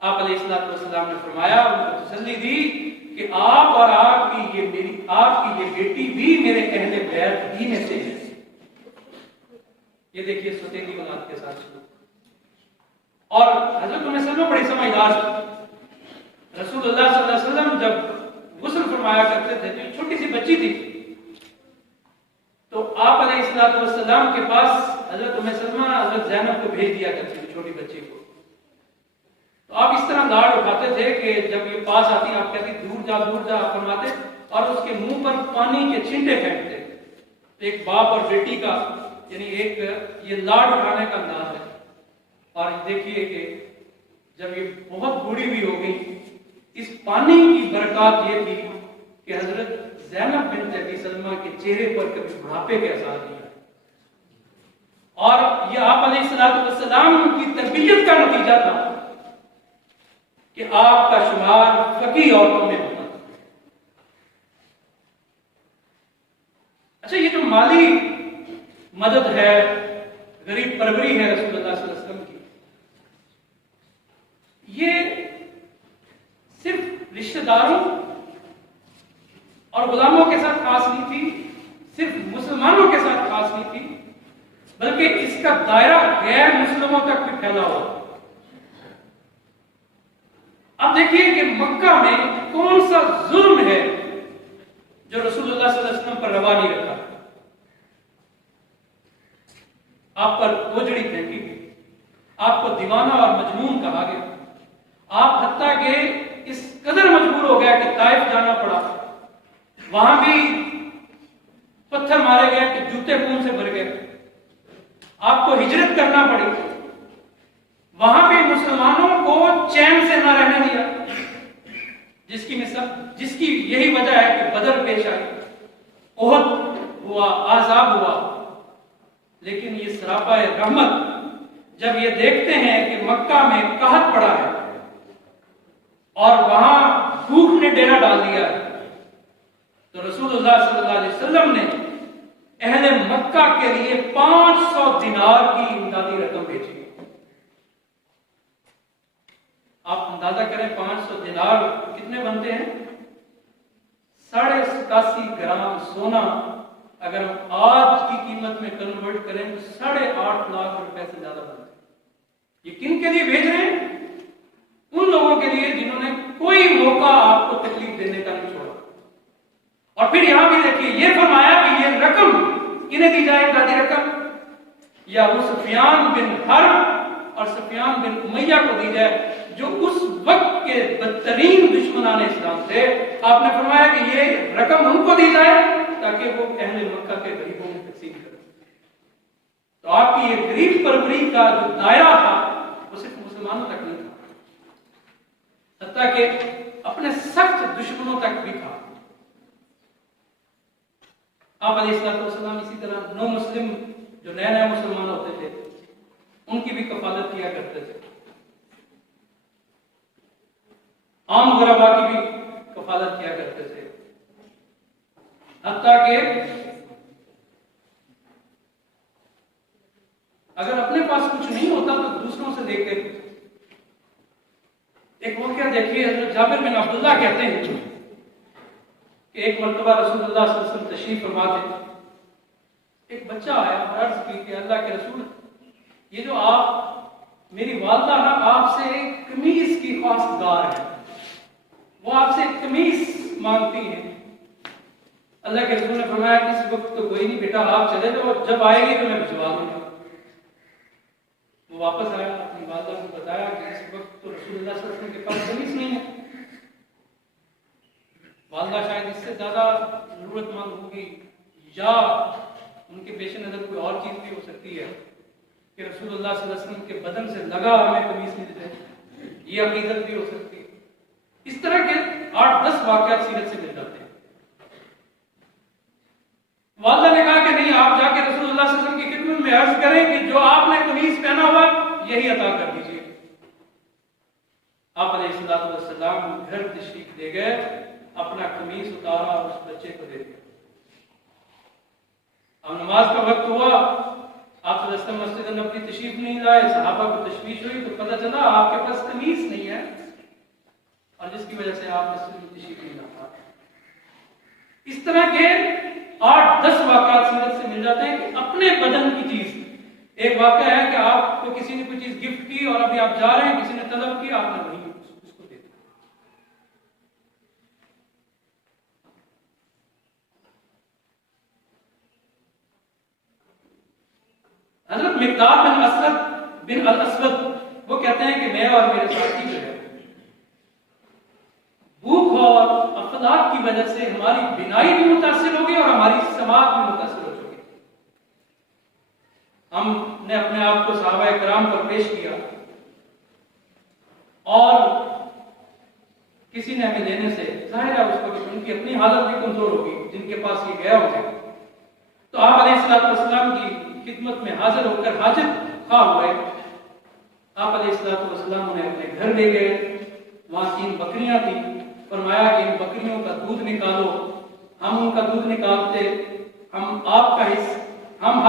آپ علیہ السلام نے فرمایا، ان کو تسلی دی کہ آپ اور آپ کی یہ بیٹی بھی میرے اہل بیت ہی میں سے ہے۔ یہ دیکھیے سوتیلی اولاد کے ساتھ شروع۔ اور حضرت ام سلمہ بڑی سمجھدار تھی۔ رسول اللہ صلی اللہ علیہ وسلم جب غسل فرمایا کرتے تھے تو ایک چھوٹی سی بچی تھی، تو آپ علیہ السلام کے پاس حضرت ام سلمہ حضرت زینب کو بھیج دیا کرتی تھی، چھوٹی بچی کو۔ تو آپ اس طرح لاڑ اٹھاتے تھے کہ جب یہ پاس آتی آپ کہتی دور جا آپ فرماتے، اور اس کے منہ پر پانی کے چھینٹے پھینکتے۔ ایک باپ اور بیٹی کا یعنی ایک یہ لاڑ اٹھانے کا انداز ہے۔ اور دیکھیے کہ جب یہ بہت بوڑھی بھی ہو گئی، اس پانی کی برکات یہ تھی کہ حضرت زینب بنت ابی سلمہ کے چہرے پر کبھی بڑھاپے کے اثر نہیں آئے، اور یہ آپ علیہ السلام کی تربیت کا نتیجہ تھا کہ آپ کا شمار فقیہ عورتوں میں ہوتا تھا۔ اچھا، یہ جو مالی مدد ہے، غریب پروری ہے رسول اللہ صلی اللہ علیہ وسلم کی، داروں اور غلاموں کے ساتھ خاص نہیں تھی، صرف مسلمانوں کے ساتھ خاص نہیں تھی، بلکہ اس کا دائرہ غیر مسلموں تک بھی پھیلا ہوا۔ اب دیکھیے کہ مکہ میں کون سا ظلم ہے جو رسول اللہ صلی اللہ علیہ وسلم پر روا نہیں رکھا۔ آپ پر اوجڑی پھینکی گئی، آپ کو دیوانہ اور مجنون کہا گیا، آپ حتیٰ کہ اس قدر مجبور ہو گیا کہ طائف جانا پڑا، وہاں بھی پتھر مارے گئے کہ جوتے خون سے بھر گئے، آپ کو ہجرت کرنا پڑی، وہاں بھی مسلمانوں کو چین سے نہ رہنے دیا، جس کی یہی وجہ ہے کہ بدر پیش آئی، احد ہوا، احزاب ہوا۔ لیکن یہ سراپا رحمت جب یہ دیکھتے ہیں کہ مکہ میں قحط پڑا ہے اور وہاں بھوک نے ڈیرا ڈال دیا ہے، تو رسول اللہ صلی اللہ علیہ وسلم نے اہل مکہ کے لیے 500 دینار کی امدادی رقم بھیجی۔ آپ اندازہ کریں 500 دینار کتنے بنتے ہیں؟ 87.5 گرام سونا اگر ہم آج کی قیمت میں کنورٹ کریں تو 8.5 لاکھ روپے سے زیادہ بنتے ہیں۔ یہ کن کے لیے بھیج رہے ہیں؟ ان لوگوں کے لیے جنہوں نے کوئی موقع آپ کو تکلیف دینے کا نہیں چھوڑا۔ اور پھر یہاں بھی دیکھیے یہ فرمایا کہ یہ رقم کنہیں دی جائے، امدادی رقم یا ابو سفیان بن حرب اور سفیان بن امیہ کو دی جائے جو اس وقت کے بدترین دشمنان اسلام تھے۔ آپ نے فرمایا کہ یہ رقم ان کو دی جائے تاکہ وہ اہل مکہ کے غریبوں میں تقسیم کریں۔ تو آپ کی یہ غریب پروری کا جو دائرہ تھا وہ صرف مسلمانوں تک نہیں تھا، حتیٰ کہ اپنے سخت دشمنوں تک بھی تھا۔ آپ علیہ السلام اسی طرح نو مسلم جو نئے مسلمان ہوتے تھے ان کی بھی کفالت کیا کرتے تھے، عام غربا کی بھی کفالت کیا کرتے تھے، حتیٰ کہ اگر اپنے پاس کچھ نہیں ہوتا تو دوسروں سے لے کے۔ ایک واقعہ دیکھیے، حضرت جابر بن عبداللہ کہتے ہیں کہ ایک مرتبہ رسول اللہ صلی اللہ علیہ وسلم تشریف فرما تھے، ایک بچہ آیا اور عرض کی کہ اللہ کے رسول، یہ جو آپ میری والدہ نا آپ سے ایک قمیص کی خواستگار ہے، وہ آپ سے ایک قمیص مانگتی ہیں۔ اللہ کے رسول نے فرمایا کہ اس وقت تو کوئی نہیں بیٹا، آپ چلے جاؤ، جب آئے گی تو میں بھجوا دوں گا۔ وہ واپس آیا، اپنی والدہ کو بتایا کہ اس وقت تو رسول اللہ صلی اللہ علیہ وسلم کے پاس قمیص نہیں ہے۔ والدہ شاید اس سے زیادہ ضرورت مند ہوگی یا ان کے پیش نظر کوئی اور چیز بھی ہو سکتی ہے کہ رسول اللہ صلی اللہ علیہ وسلم کے بدن سے لگا ہمیں قمیص مل جائے، یہ عقیدت بھی ہو سکتی ہے۔ اس طرح کے 8-10 واقعات سیرت سے مل جاتے ہیں۔ والدہ نے کہا کہ نہیں، آپ جا کے رسول اللہ صلی اللہ علیہ وسلم کی خدمت میں عرض کریں کہ جو آپ نے قمیص پہنا ہوا یہی عطا کر دیجیے۔ آپ علیہ السلام گھر تشریف لے گئے، اپنا قمیص اتارا اور اس بچے کو دے دیا۔ اب نماز کا وقت ہوا، آپ صلی اللہ علیہ وسلم مسجد نبوی تشریف نہیں لائے، صحابہ کو تشویش ہوئی تو پتہ چلا آپ کے پاس قمیص نہیں ہے، اور جس کی وجہ سے آپ مسجد میں تشریف نہیں لا پاتے۔ اس طرح کے 8-10 واقعات سیرت سے مل جاتے ہیں کہ اپنے بدن کی چیز۔ ایک واقعہ ہے کہ آپ کو کسی نے کوئی چیز گفٹ کی اور ابھی آپ جا رہے ہیں، کسی نے طلب کی، آپ نے وہی اس کو دے دیا۔ حضرت مقداد بن اسود بن الاسود وہ کہتے ہیں کہ میں اور میرے ساتھی جو ہے بھوک اور افلاک کی وجہ سے ہماری بینائی بھی متاثر ہوگی اور ہماری سماعت بھی متاثر ہو چکی۔ ہم نے اپنے آپ کو صحابہ کرام پر پیش کیا اور کسی نے ہمیں دینے سے ظاہر ہے اس کو ان کی اپنی حالت بھی کمزور ہوگی جن کے پاس یہ گیا ہوگا، تو آپ علیہ السلام کی خدمت میں حاضر ہو کر حاجت خواہ ہوئے۔ آپ علیہ السلام انہیں اپنے گھر لے گئے، وہاں 3 بکریاں تھیں، فرمایا کہ ان بکریوں کا دودھ نکالو، ہم ان کا دودھ نکالتے، ہم آپ کا حصہ، ہم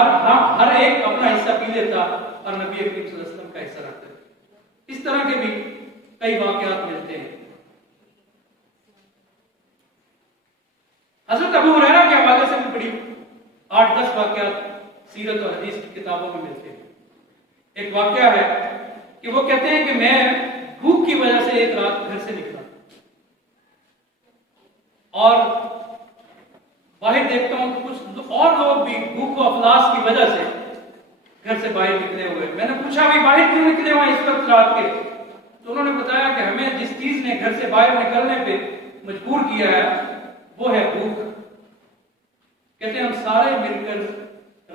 ہر ایک اپنا حصہ پی لیتا اور نبی کریم صلی اللہ علیہ وسلم کا حصہ رکھتے۔ اس طرح کے بھی کئی واقعات ملتے ہیں۔ حضرت ابو ہریرہ کے حوالے سے بھی بڑی 8-10 واقعات سیرت اور حدیث کی کتابوں میں ملتے ہیں. ایک واقعہ ہے کہ وہ کہتے ہیں کہ میں بھوک کی وجہ سے ایک رات گھر سے نکلا اور باہر دیکھتا ہوں کہ کچھ اور لوگ بھی بھوک و افلاس کی وجہ سے گھر سے باہر نکلے ہوئے. میں نے پوچھا بھی باہر کیوں نکلے ہوئے اس وقت رات کے؟ تو انہوں نے بتایا کہ ہمیں جس چیز نے گھر سے باہر نکلنے پہ مجبور کیا ہے وہ ہے بھوک. کہتے ہیں ہم سارے مل کر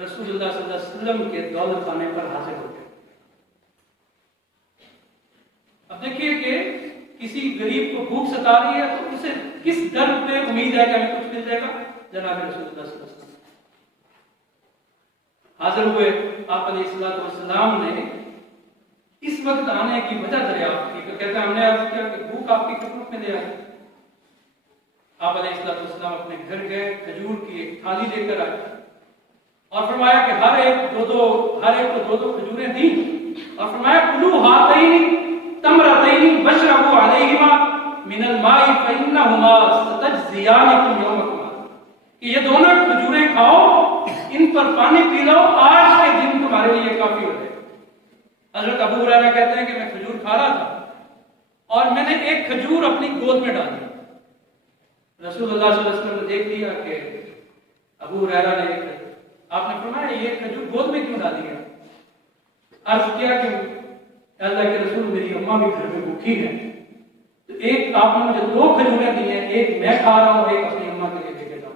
رسول اللہ صلی اللہ علیہ وسلم کے دولت خانے پر حاضر ہو گئے. اب دیکھیے کہ کسی غریب کو بھوک ستا رہی ہے تو اسے کس درد پہ امید ہے کہ ہمیں کچھ مل جائے گا؟ جناب رسول اللہ صلی اللہ علیہ وسلم حاضر ہوئے. آپ علیہ الصلوۃ والسلام نے اس وقت آنے کی وجہ دریافت کی. کہتے ہیں ہم نے عرض کیا کہ بھوک آپ کی خدمت میں لے آئی. آپ علیہ الصلوۃ والسلام اپنے گھر گئے, کھجور کی ایک تھالی لے کر آئے اور فرمایا کہ ہر ایک کو دو کھجوریں دیں اور فرمایا کلوا ہاتین تمرتین واشربوا علیہما من الماء فانہما ستجزیانکم یومکم, کہ یہ دونوں کھجوریں کھاؤ, ان پر پانی پی لو, آج کے دن تمہارے لیے کافی ہو جائے. حضرت ابو ہریرہ کہتے ہیں کہ میں کھجور کھا رہا تھا اور میں نے ایک کھجور اپنی گود میں ڈال دی. رسول اللہ صلی اللہ علیہ وسلم نے دیکھ لیا کہ ابو ہریرہ نے آپ نے فرمایا یہ کھجور گود میں کیوں ڈالی ہے؟ عرض کیا کہ اللہ کے رسول میری اماں بھی گھر میں بھوکی ہے, تو ایک آپ نے مجھے 2 کھجوریں دی ہیں, ایک میں کھا رہا ہوں, ایک اپنی اماں کے لیے لے کے جاؤں.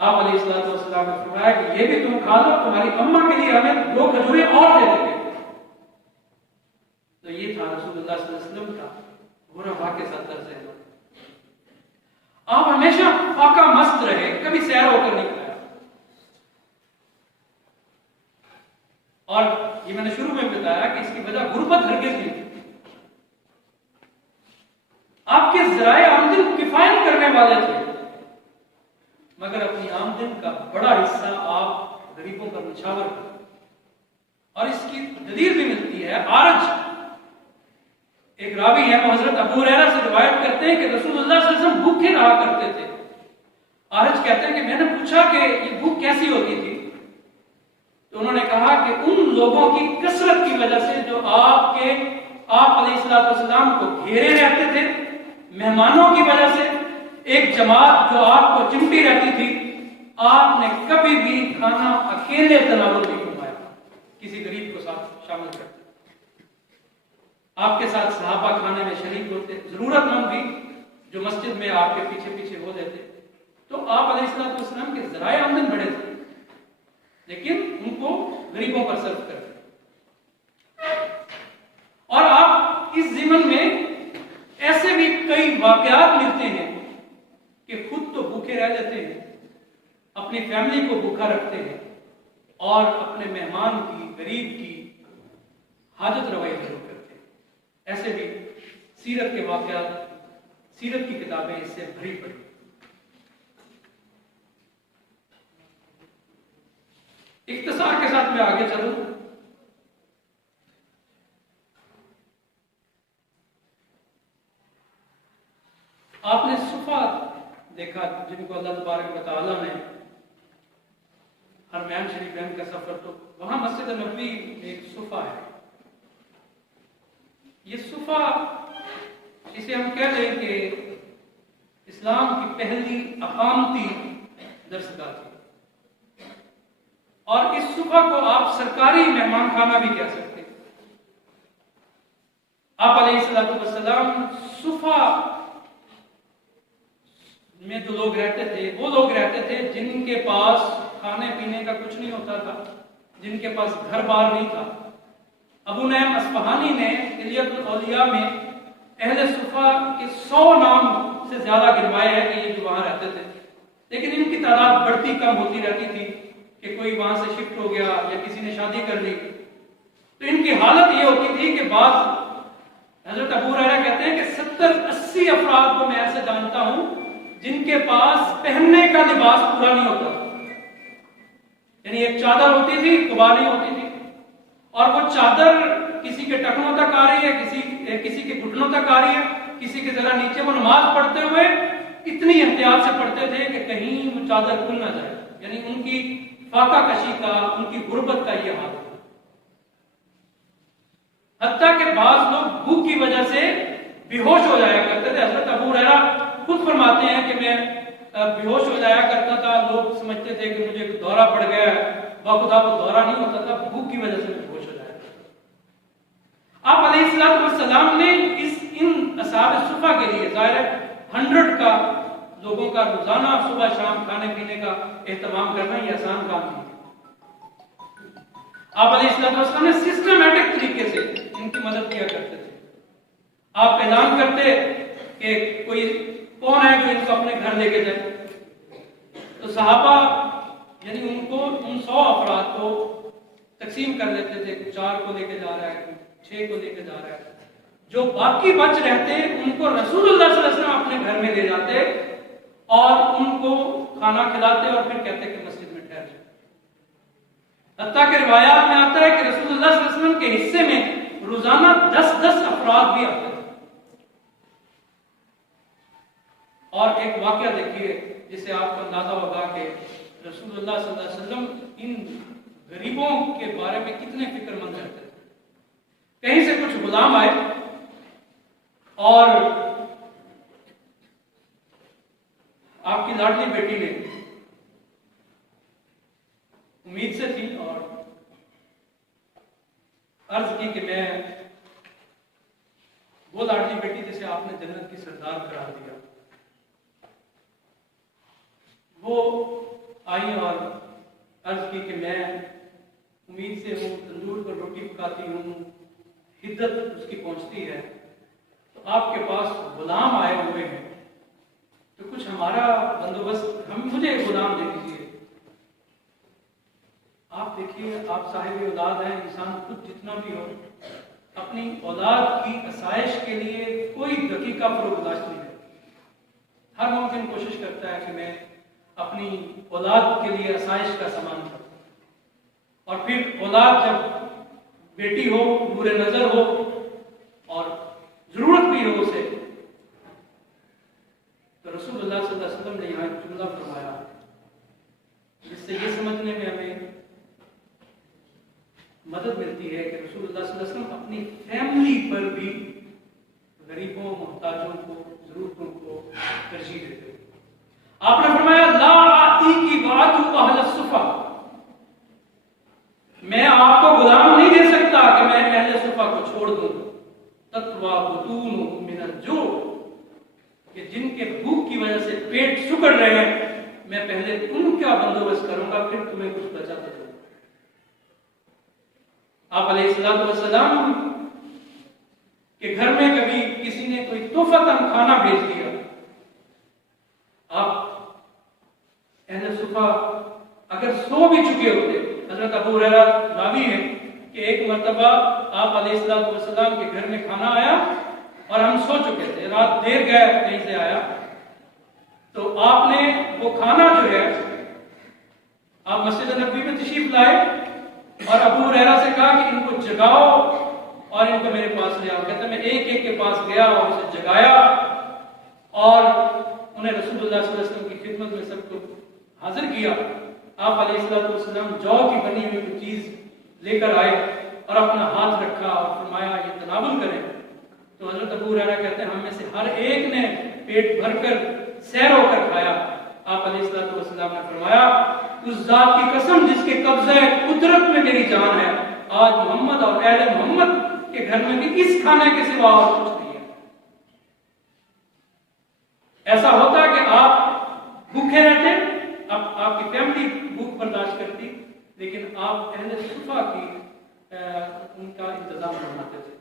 آپ علیہ الصلوۃ والسلام نے فرمایا کہ یہ بھی تم کھا لو, تمہاری اماں کے لیے ہمیں 2 کھجوریں اور دے دیں گے. تو یہ تھا رسول اللہ صلی اللہ علیہ وسلم کا غربا کے ساتھ طرز عمل. آپ ہمیشہ فاقہ مست رہے, کبھی سیر ہو کر نہیں کھایا. اور یہ میں نے شروع میں بتایا کہ اس کی وجہ غربت ہرگز نہیں تھی. آپ کے ذرائع آمدن کفایت کرنے والے تھے, مگر اپنی آمدن کا بڑا حصہ آپ غریبوں پر نچھاور کرتے. اور اس کی دلیل بھی ملتی ہے. عارج ایک راوی ہے, وہ حضرت ابو ہریرہ سے روایت کرتے ہیں کہ رسول اللہ صلی اللہ علیہ وسلم بھوکے رہا کرتے تھے. عارج کہتے ہیں کہ میں نے پوچھا کہ یہ بھوک کیسی ہوتی تھی, تو انہوں نے کہا کہ ان لوگوں کی کثرت کی وجہ سے جو آپ علیہ الصلوۃ والسلام کو گھیرے رہتے تھے, مہمانوں کی وجہ سے ایک جماعت جو آپ کو چمٹی رہتی تھی, آپ نے کبھی بھی کھانا اکیلے تناول نہیں فرمایا, کسی غریب کو ساتھ شامل کرتے. آپ کے ساتھ صحابہ کھانے میں شریک ہوتے, ضرورت مند بھی جو مسجد میں آپ کے پیچھے پیچھے ہو دیتے. تو آپ علیہ الصلوۃ والسلام کے ذرائع آمدن بڑے تھے, لیکن ان کو غریبوں پر صرف کرتے. اور آپ اس ضمن میں ایسے بھی کئی واقعات ملتے ہیں کہ خود تو بھوکے رہ جاتے ہیں, اپنی فیملی کو بھوکا رکھتے ہیں اور اپنے مہمان کی, غریب کی حاجت روائی ضرور کرتے ہیں. ایسے بھی سیرت کے واقعات, سیرت کی کتابیں اس سے بھری پڑی. اختصار کے ساتھ میں آگے چلوں. آپ نے صفا دیکھا جن کو اللہ تبارک و تعالیٰ نے حرمین شریفین کا سفر, تو وہاں مسجد نبوی میں ایک صفا ہے. یہ صفا اسے ہم کہہ لیں کہ اسلام کی پہلی اقامتی درسگاہ تھی, اور اس صفا کو آپ سرکاری مہمان خانہ بھی کہہ سکتے ہیں. آپ علیہ الصلوۃ والسلام صفا میں جو لوگ رہتے تھے وہ لوگ رہتے تھے جن کے پاس کھانے پینے کا کچھ نہیں ہوتا تھا, جن کے پاس گھر بار نہیں تھا. ابو نعیم اصفہانی نے حلیۃ الاولیاء میں اہل صفا کے 100 نام سے زیادہ گنوائے ہیں کہ یہ جو وہاں رہتے تھے, لیکن ان کی تعداد بڑھتی کم ہوتی رہتی تھی کہ کوئی وہاں سے شفٹ ہو گیا یا کسی نے شادی کر لی. تو ان کی حالت یہ ہوتی تھی کہ بعض حضرت ابو ہریرہ کہتے ہیں کہ 70-80 افراد کو میں ایسے جانتا ہوں جن کے پاس پہننے کا لباس پورا نہیں ہوتا. یعنی ایک چادر ہوتی تھی, قبا نہیں ہوتی تھی, اور وہ چادر کسی کے ٹخنوں تک آ رہی ہے, کسی کے گھٹنوں تک آ رہی ہے, کسی کے ذرا نیچے وہ نماز پڑھتے ہوئے اتنی احتیاط سے پڑھتے تھے کہ کہیں وہ چادر کھل نہ جائے، یعنی ان کی فاقہ کشی کا، ان کی غربت کا یہ حال تھا۔ حتیٰ کہ بعض لوگ بھوک کی وجہ سے بے ہوش ہو جایا کرتے تھے۔ حضرت ابو ہریرہ خود فرماتے ہیں کہ میں بے ہوش ہو جایا کرتا تھا، لوگ سمجھتے تھے کہ مجھے دورہ پڑ گیا ہے، باخدا وہ دورہ نہیں ہوتا تھا، بھوک کی وجہ سے بے ہوش ہو جایا کرتا تھا۔ آپ علیہ السلام نے ان اصحاب صفہ کے لیے ظاہر ہے 100 کا لوگوں کا روزانہ صبح شام کھانے پینے کا اہتمام کرنا یہ آسان کام نہیں ہے۔ آپ علیہ السلام نے سسٹمیٹک طریقے سے ان کی مدد کیا کرتے تھے۔ آپ اعلان کرتے کہ کوئی کون ہے جو ان کو اپنے گھر لے کے جائے، تو صحابہ یعنی ان 100 افراد کو تقسیم کر لیتے تھے، 4 کو لے کے جا رہا ہے، 6 کو لے کے جا رہا ہے، جو باقی بچ رہتے ان کو رسول اللہ صلی اللہ علیہ وسلم اپنے گھر میں لے جاتے اور ان کو کھانا کھلاتے اور پھر کہتے کہ مسجد میں ٹھہر جائے۔ حتیٰ کہ روایات میں آتا ہے کہ رسول اللہ صلی اللہ علیہ وسلم کے حصے میں روزانہ 10 افراد بھی آتے تھے۔ اور ایک واقعہ دیکھیے جس سے آپ کو اندازہ ہوگا کہ رسول اللہ صلی اللہ علیہ وسلم ان غریبوں کے بارے میں کتنے فکر مند رہتے تھے۔ کہیں سے کچھ غلام آئے اور آپ کی لاڈلی بیٹی نے امید سے تھی اور عرض کی کہ میں وہ لاڈلی بیٹی جسے آپ نے جنت کی سردار قرار دیا، وہ آئی اور عرض کی کہ میں امید سے ہوں، تندور پر روٹی پکاتی ہوں، حدت اس کی پہنچتی ہے، تو آپ کے پاس غلام آئے ہوئے ہیں، تو کچھ ہمارا بندوبست، مجھے غلام دے دیجیے۔ آپ دیکھیے، آپ صاحب اولاد ہیں، انسان خود جتنا بھی ہو اپنی اولاد کی آسائش کے لیے کوئی دقیقہ فروغ نہیں ہے، ہر ممکن کوشش کرتا ہے کہ میں اپنی اولاد کے لیے آسائش کا سامان کروں، اور پھر اولاد جب بیٹی ہو، نور نظر ہو اور ضرورت بھی ہو اسے، تو رسول اللہ صلی اللہ علیہ وسلم نے یہاں ایک جملہ فرمایا جس سے یہ سمجھنے میں ہمیں مدد ملتی ہے کہ رسول اللہ صلی اللہ علیہ وسلم اپنی فیملی پر بھی غریبوں، محتاجوں کو، ضرورتوں کو ترجیح دیتے ہیں۔ آپ نے فرمایا لا آتی کی بات اہل الصفہ، میں آپ کو غلام نہیں دے سکتا کہ میں اہل صفہ کو چھوڑ دوں، تتوا بطونہم من الجوع، کہ جن کے بھوک کی وجہ سے پیٹ سکڑ رہے ہیں، میں پہلے ان کا بندوبست کروں گا، پھر تمہیں کچھ بچا دے دوں۔ آپ علیہ السلام کے گھر میں کبھی کسی نے کوئی تحفۃً کھانا بھیج دیا، آپ اہل صفہ اگر سو بھی چکے ہوتے، حضرت ابو ہریرہ راوی ہے کہ ایک مرتبہ آپ علیہ السلام کے گھر میں کھانا آیا اور ہم سو چکے تھے، رات دیر گئے کہیں سے آیا، تو آپ نے وہ کھانا جو ہے آپ مسجد نبوی میں تشریف لائے اور ابو ہریرہ سے کہا کہ ان کو جگاؤ اور ان کو میرے پاس لے آؤ۔ کہتے ہیں میں ایک ایک کے پاس گیا اور اسے جگایا اور انہیں رسول اللہ صلی اللہ علیہ وسلم کی خدمت میں سب کو حاضر کیا۔ آپ علیہ السلام جو کی بنی ہوئی کوئی چیز لے کر آئے اور اپنا ہاتھ رکھا اور فرمایا یہ تناول کریں، تو حضرت ابو ہریرہ کہتے ہیں ہم میں سے ہر ایک نے پیٹ بھر کر سیر ہو کر کھایا۔ آپ علیہ السلام نے فرمایا اس ذات کی قسم جس کے قبضہ قدرت میں میری جان ہے، آج محمد اور اہل محمد کے گھر میں بھی اس کھانے کے سوا اور کچھ نہیں ہے۔ ایسا ہوتا کہ آپ بھوکے رہتے، آپ کی فیملی بھوک برداشت کرتی، لیکن آپ اہل صفہ کی ان کا انتظام فرماتے تھے۔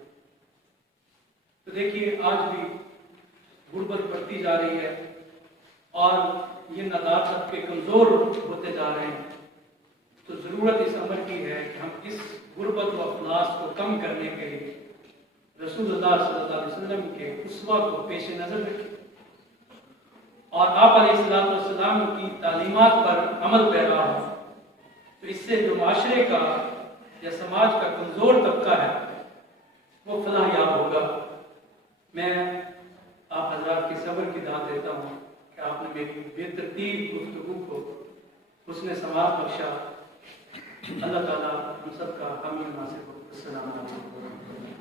تو دیکھیے آج بھی غربت بڑھتی جا رہی ہے اور یہ ندارت کے کمزور ہوتے جا رہے ہیں، تو ضرورت اس امر کی ہے کہ ہم اس غربت و افلاس کو کم کرنے کے لیے رسول اللہ صلی اللہ علیہ وسلم کے اسوہ کو پیش نظر رکھیں اور آپ علیہ السلام کی تعلیمات پر عمل پیرا ہو، تو اس سے جو معاشرے کا یا سماج کا کمزور طبقہ ہے وہ فلاح یاب ہوگا۔ میں آپ حضرات کی صبر کی داد دیتا ہوں کہ میری بے ترتیب گفتگو کو اس نے ثواب بخشا۔ اللہ تعالیٰ ہم سب کا حامی ناصر ہو۔ السلام علیکم۔